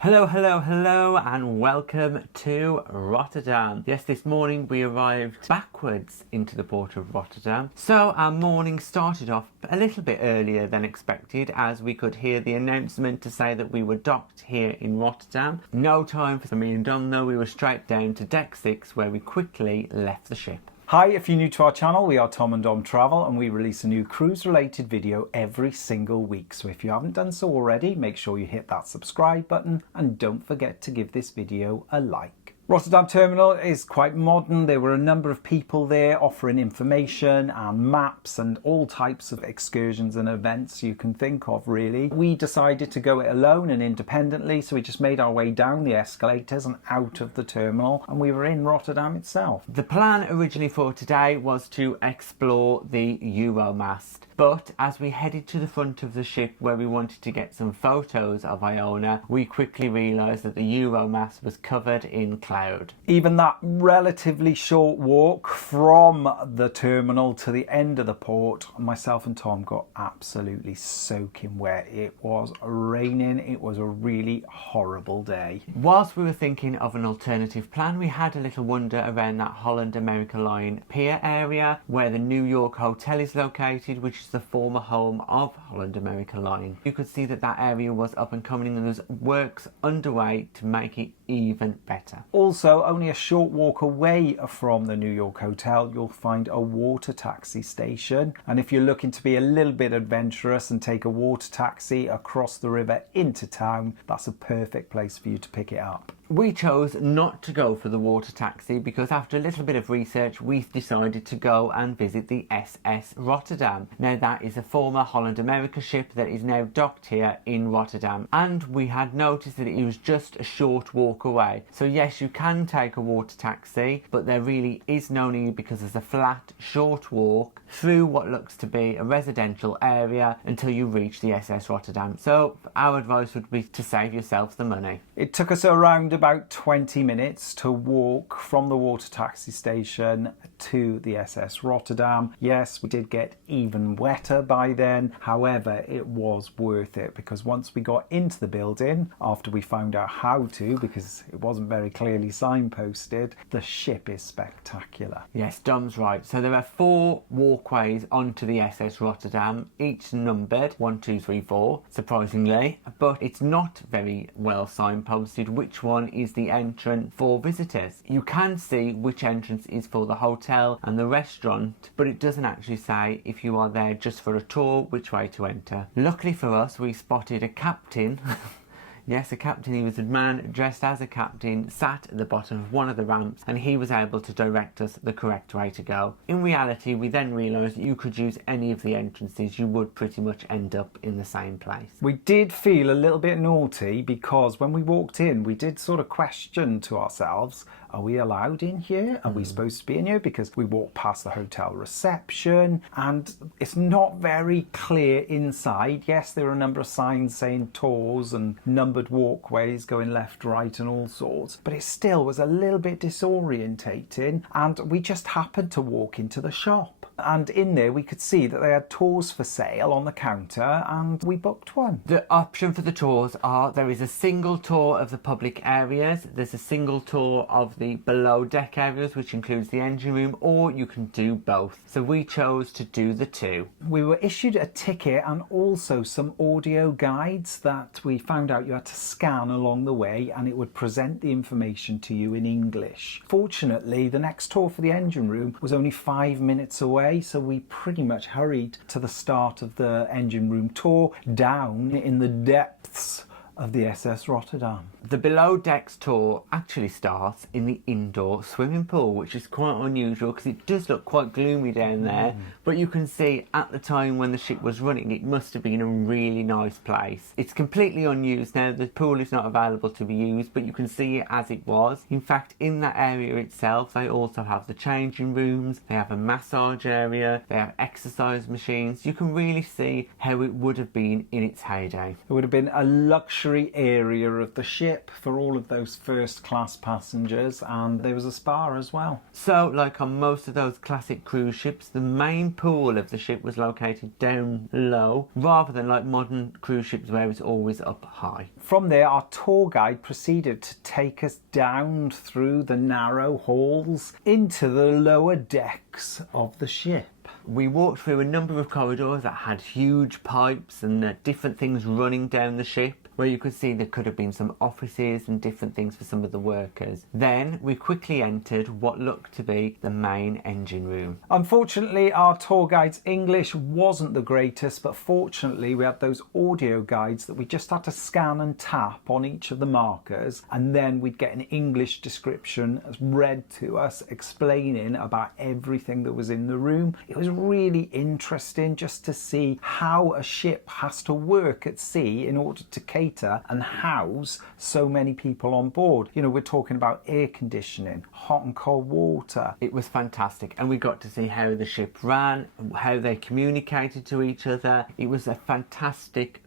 Hello, and welcome to Rotterdam. Yes, this morning we arrived backwards into the port of Rotterdam. So our morning started off a little bit earlier than expected, as we could hear the announcement to say that we were docked here in Rotterdam. No time for me and Dom though, we were straight down to deck 6 where we quickly left the ship. Hi, if you're new to our channel, we are Tom and Dom Travel and we release a new cruise related video every single week. So if you haven't done so already, make sure you hit that subscribe button and don't forget to give this video a like. Rotterdam Terminal is quite modern. There were a number of people there offering information and maps and all types of excursions and events you can think of, really. We decided to go it alone and independently, so we just made our way down the escalators and out of the terminal, and we were in Rotterdam itself. The plan originally for today was to explore the Euromast, but as we headed to the front of the ship where we wanted to get some photos of Iona, we quickly realised that the Euromast was covered in cloud. Even that relatively short walk from the terminal to the end of the port, myself and Tom got absolutely soaking wet. It was raining. It was a really horrible day. Whilst we were thinking of an alternative plan, we had a little wander around that Holland America Line pier area where the New York Hotel is located, which is the former home of Holland America Line. You could see that that area was up and coming and there was works underway to make it even better. Also, only a short walk away from the New York Hotel, you'll find a water taxi station. And if you're looking to be a little bit adventurous and take a water taxi across the river into town, that's a perfect place for you to pick it up. We chose not to go for the water taxi because after a little bit of research we've decided to go and visit the SS Rotterdam. Now that is a former Holland America ship that is now docked here in Rotterdam, and we had noticed that it was just a short walk away. So yes, you can take a water taxi, but there really is no need because there's a flat short walk through what looks to be a residential area until you reach the SS Rotterdam. So our advice would be to save yourselves the money. It took us around about 20 minutes to walk from the water taxi station to the SS Rotterdam. Yes, we did get even wetter by then. However, it was worth it because once we got into the building, after we found out how to, because it wasn't very clearly signposted, the ship is spectacular. Yes, Dom's right. So there are 4 walkways onto the SS Rotterdam, each numbered 1, 2, 3, 4, surprisingly, but it's not very well signposted which one is the entrance for visitors. You can see which entrance is for the hotel and the restaurant, but it doesn't actually say if you are there just for a tour which way to enter. Luckily for us, we spotted a captain. Yes, a captain. He was a man dressed as a captain, sat at the bottom of one of the ramps, and he was able to direct us the correct way to go. In reality, we then realised that you could use any of the entrances. You would pretty much end up in the same place. We did feel a little bit naughty because when we walked in, we did sort of question to ourselves, are we allowed in here? Are we supposed to be in here? Because we walked past the hotel reception and it's not very clear inside. Yes, there are a number of signs saying tours and numbered walkways going left, right and all sorts, but it still was a little bit disorientating, and we just happened to walk into the shop. And in there we could see that they had tours for sale on the counter and we booked one. The option for the tours are there is a single tour of the public areas, there's a single tour of the below deck areas which includes the engine room, or you can do both. So we chose to do the 2. We were issued a ticket and also some audio guides that we found out you had to scan along the way, and it would present the information to you in English. Fortunately, the next tour for the engine room was only 5 minutes away, so we pretty much hurried to the start of the engine room tour down in the depths of the SS Rotterdam. The below decks tour actually starts in the indoor swimming pool, which is quite unusual because it does look quite gloomy down there, but you can see at the time when the ship was running it must have been a really nice place. It's completely unused now, the pool is not available to be used, but you can see it as it was. In fact, in that area itself they also have the changing rooms, they have a massage area, they have exercise machines. You can really see how it would have been in its heyday. It would have been a luxury luxury area of the ship for all of those first class passengers, and there was a spa as well. So, like on most of those classic cruise ships, the main pool of the ship was located down low, rather than like modern cruise ships where it's always up high. From there, our tour guide proceeded to take us down through the narrow halls into the lower decks of the ship. We walked through a number of corridors that had huge pipes and different things running down the ship, where you could see there could have been some offices and different things for some of the workers. Then we quickly entered what looked to be the main engine room. Unfortunately, our tour guide's English wasn't the greatest, but fortunately we had those audio guides that we just had to scan and tap on each of the markers, and then we'd get an English description read to us explaining about everything that was in the room. It was really interesting just to see how a ship has to work at sea in order to cater and house so many people on board. You know, we're talking about air conditioning, hot and cold water. It was fantastic, and we got to see how the ship ran, how they communicated to each other. It was a fantastic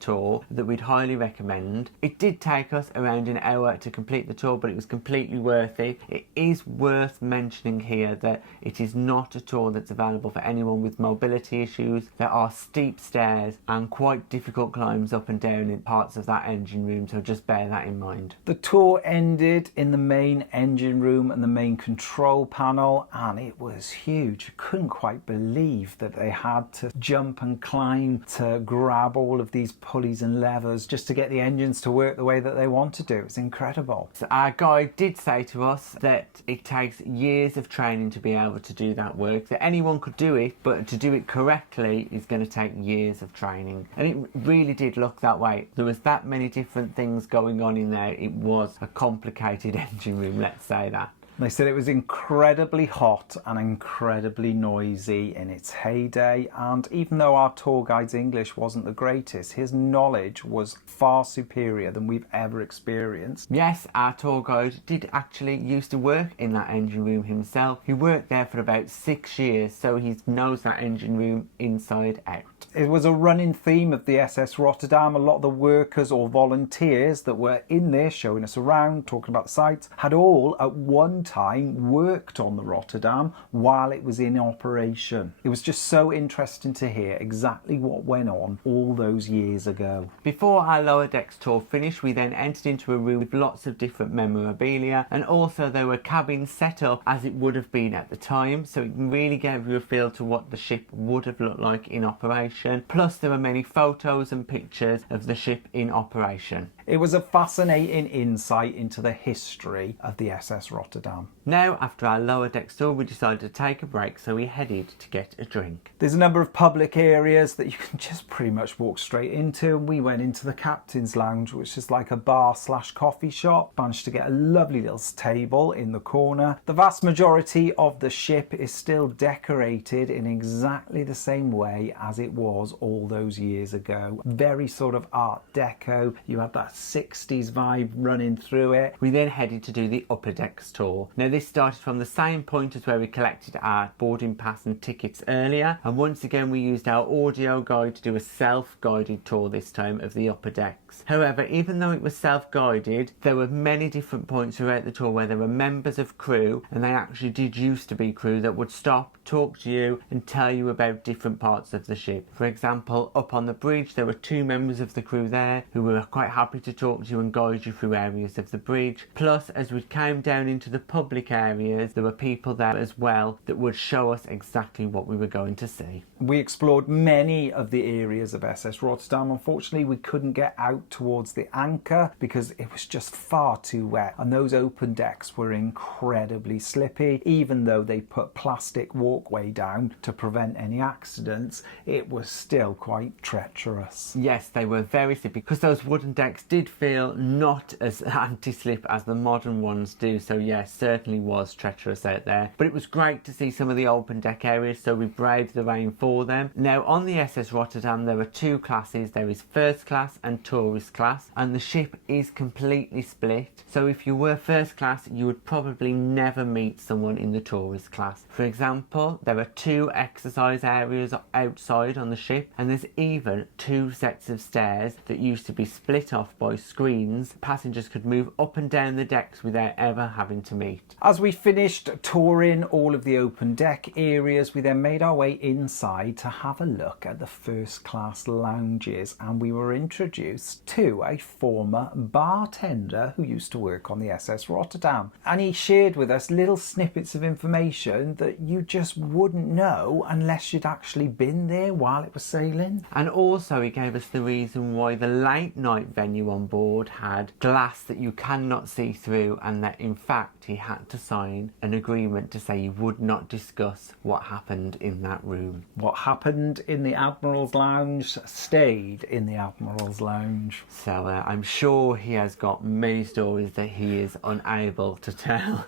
tour that we'd highly recommend. It did take us around an hour to complete the tour, but it was completely worth it. It is worth mentioning here that it is not a tour that's available for anyone with mobility issues. There are steep stairs and quite difficult climbs up and down in parts of that engine room, so just bear that in mind. The tour ended in the main engine room and the main control panel, and it was huge. I couldn't quite believe that they had to jump and climb to grab all of these pulleys and levers just to get the engines to work the way that they want to do. It's incredible. So our guide did say to us that it takes years of training to be able to do that work, that anyone could do it, but to do it correctly is going to take years of training. And it really did look that way. There was that many different things going on in there. It was a complicated engine room, let's say that. They said it was incredibly hot and incredibly noisy in its heyday, and even though our tour guide's English wasn't the greatest, his knowledge was far superior than we've ever experienced. Yes, our tour guide did actually used to work in that engine room himself. He worked there for about 6 years, so he knows that engine room inside out. It was a running theme of the SS Rotterdam. A lot of the workers or volunteers that were in there showing us around, talking about the sites, had all at one time worked on the Rotterdam while it was in operation. It was just so interesting to hear exactly what went on all those years ago. Before our lower decks tour finished, we then entered into a room with lots of different memorabilia, and also there were cabins set up as it would have been at the time, so it really gave you a feel to what the ship would have looked like in operation. Plus there were many photos and pictures of the ship in operation. It was a fascinating insight into the history of the SS Rotterdam. Now, after our lower decks tour, we decided to take a break, so we headed to get a drink. There's a number of public areas that you can just pretty much walk straight into. We went into the Captain's Lounge, which is like a bar/coffee shop. Managed to get a lovely little table in the corner. The vast majority of the ship is still decorated in exactly the same way as it was all those years ago. Very sort of Art Deco. You had that 60s vibe running through it. We then headed to do the upper decks tour. Now this started from the same point as where we collected our boarding pass and tickets earlier, and once again we used our audio guide to do a self-guided tour this time of the upper decks. However, even though it was self-guided, there were many different points throughout the tour where there were members of crew, and they actually did used to be crew, that would stop, talk to you and tell you about different parts of the ship. For example, up on the bridge there were 2 members of the crew there who were quite happy to talk to you and guide you through areas of the bridge. Plus, as we came down into the public areas, there were people there as well that would show us exactly what we were going to see. We explored many of the areas of SS Rotterdam. Unfortunately, we couldn't get out towards the anchor because it was just far too wet, and those open decks were incredibly slippy. Even though they put plastic walkway down to prevent any accidents, it was still quite treacherous. Yes, they were very slippy because those wooden decks did feel not as anti-slip as the modern ones do, so yeah, certainly was treacherous out there. But it was great to see some of the open deck areas, so we braved the rain for them. Now on the SS Rotterdam there are two classes. There is first class and tourist class, and the ship is completely split. So if you were first class, you would probably never meet someone in the tourist class. For example, there are two exercise areas outside on the ship, and there's even two sets of stairs that used to be split off by screens. Passengers could move up and down the decks without ever having to meet. As we finished touring all of the open deck areas, we then made our way inside to have a look at the first class lounges, and we were introduced to a former bartender who used to work on the SS Rotterdam, and he shared with us little snippets of information that you just wouldn't know unless you'd actually been there while it was sailing. And also he gave us the reason why the late night venue on board had glass that you cannot see through, and that in fact he had to sign an agreement to say he would not discuss what happened in that room. What happened in the Admiral's Lounge stayed in the Admiral's Lounge. So I'm sure he has got many stories that he is unable to tell.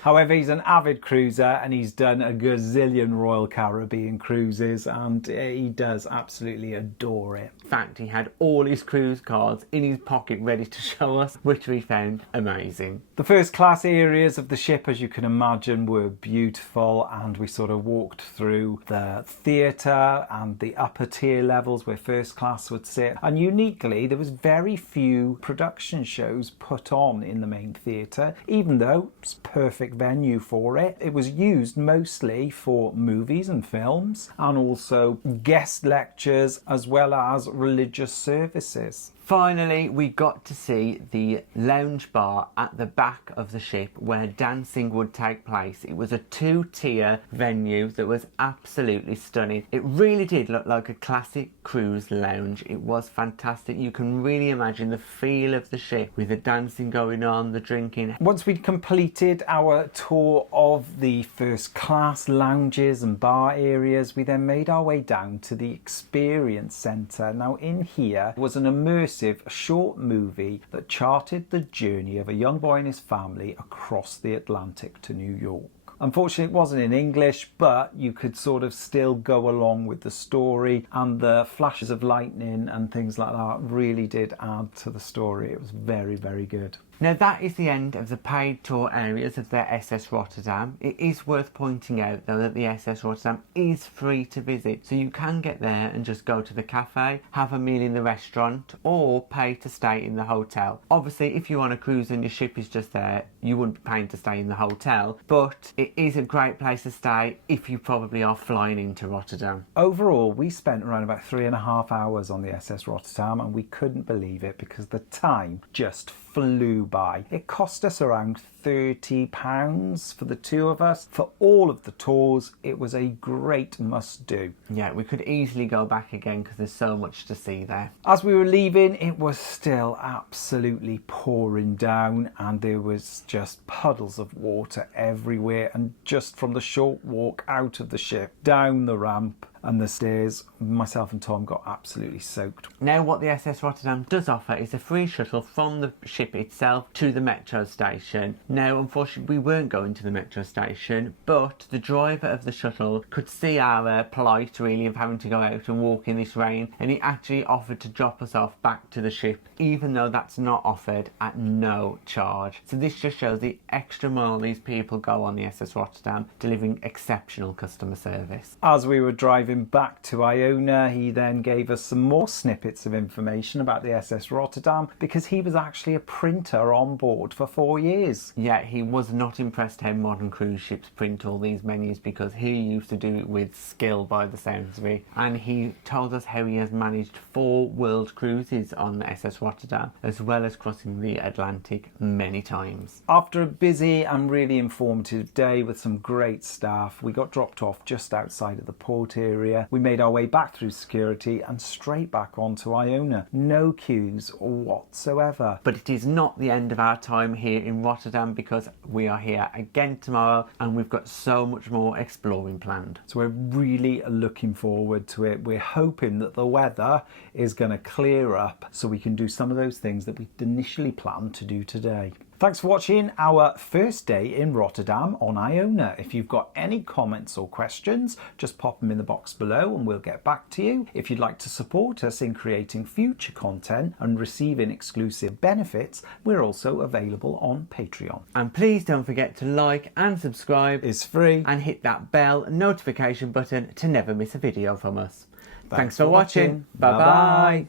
However, he's an avid cruiser and he's done a gazillion Royal Caribbean cruises, and he does absolutely adore it. In fact, he had all his cruise cards in his pocket ready to show us, which we found amazing. The first class areas of the ship, as you can imagine, were beautiful, and we sort of walked through the theatre and the upper tier levels where first class would sit. And uniquely, there was very few production shows put on in the main theatre, even though it's a perfect venue for it. It was used mostly for movies and films, and also guest lectures as well as religious services. Finally, we got to see the lounge bar at the back of the ship where dancing would take place. It was a two-tier venue that was absolutely stunning. It really did look like a classic cruise lounge. It was fantastic. You can really imagine the feel of the ship with the dancing going on, the drinking. Once we'd completed our tour of the first class lounges and bar areas, we then made our way down to the experience centre. Now in here was an immersive short movie that charted the journey of a young boy and his family across the Atlantic to New York. Unfortunately, it wasn't in English, but you could sort of still go along with the story, and the flashes of lightning and things like that really did add to the story. It was very, very good. Now that is the end of the paid tour areas of the SS Rotterdam. It is worth pointing out though that the SS Rotterdam is free to visit, so you can get there and just go to the cafe, have a meal in the restaurant, or pay to stay in the hotel. Obviously if you're on a cruise and your ship is just there, you wouldn't be paying to stay in the hotel, but it is a great place to stay if you probably are flying into Rotterdam. Overall, we spent around about 3.5 hours on the SS Rotterdam, and we couldn't believe it because the time just flew by. It cost us around £30 for the two of us. For all of the tours, it was a great must-do. Yeah, we could easily go back again because there's so much to see there. As we were leaving, it was still absolutely pouring down, and there was just puddles of water everywhere, and just from the short walk out of the ship, down the ramp and the stairs, myself and Tom got absolutely soaked. Now what the SS Rotterdam does offer is a free shuttle from the ship itself to the metro station. Now unfortunately we weren't going to the metro station, but the driver of the shuttle could see our plight really of having to go out and walk in this rain, and he actually offered to drop us off back to the ship, even though that's not offered at no charge. So this just shows the extra mile these people go on the SS Rotterdam, delivering exceptional customer service. As we were driving back to Iona, he then gave us some more snippets of information about the SS Rotterdam, because he was actually a printer on board for 4 years. Yeah, he was not impressed how modern cruise ships print all these menus, because he used to do it with skill by the sounds of it. And he told us how he has managed 4 world cruises on the SS Rotterdam, as well as crossing the Atlantic many times. After a busy and really informative day with some great staff, we got dropped off just outside of the port area area. We made our way back through security and straight back onto Iona. No queues whatsoever. But it is not the end of our time here in Rotterdam, because we are here again tomorrow and we've got so much more exploring planned. So we're really looking forward to it. We're hoping that the weather is going to clear up so we can do some of those things that we initially planned to do today. Thanks for watching our first day in Rotterdam on Iona. If you've got any comments or questions, just pop them in the box below and we'll get back to you. If you'd like to support us in creating future content and receiving exclusive benefits, we're also available on Patreon. And please don't forget to like and subscribe. It's free. And hit that bell notification button to never miss a video from us. Thanks for watching. watching. Bye bye.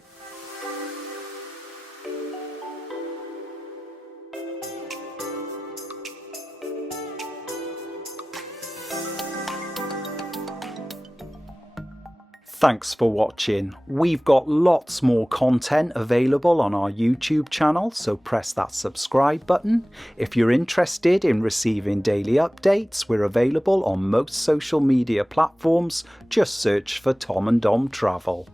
Thanks for watching. We've got lots more content available on our YouTube channel, so press that subscribe button. If you're interested in receiving daily updates, we're available on most social media platforms. Just search for Tom and Dom Travel.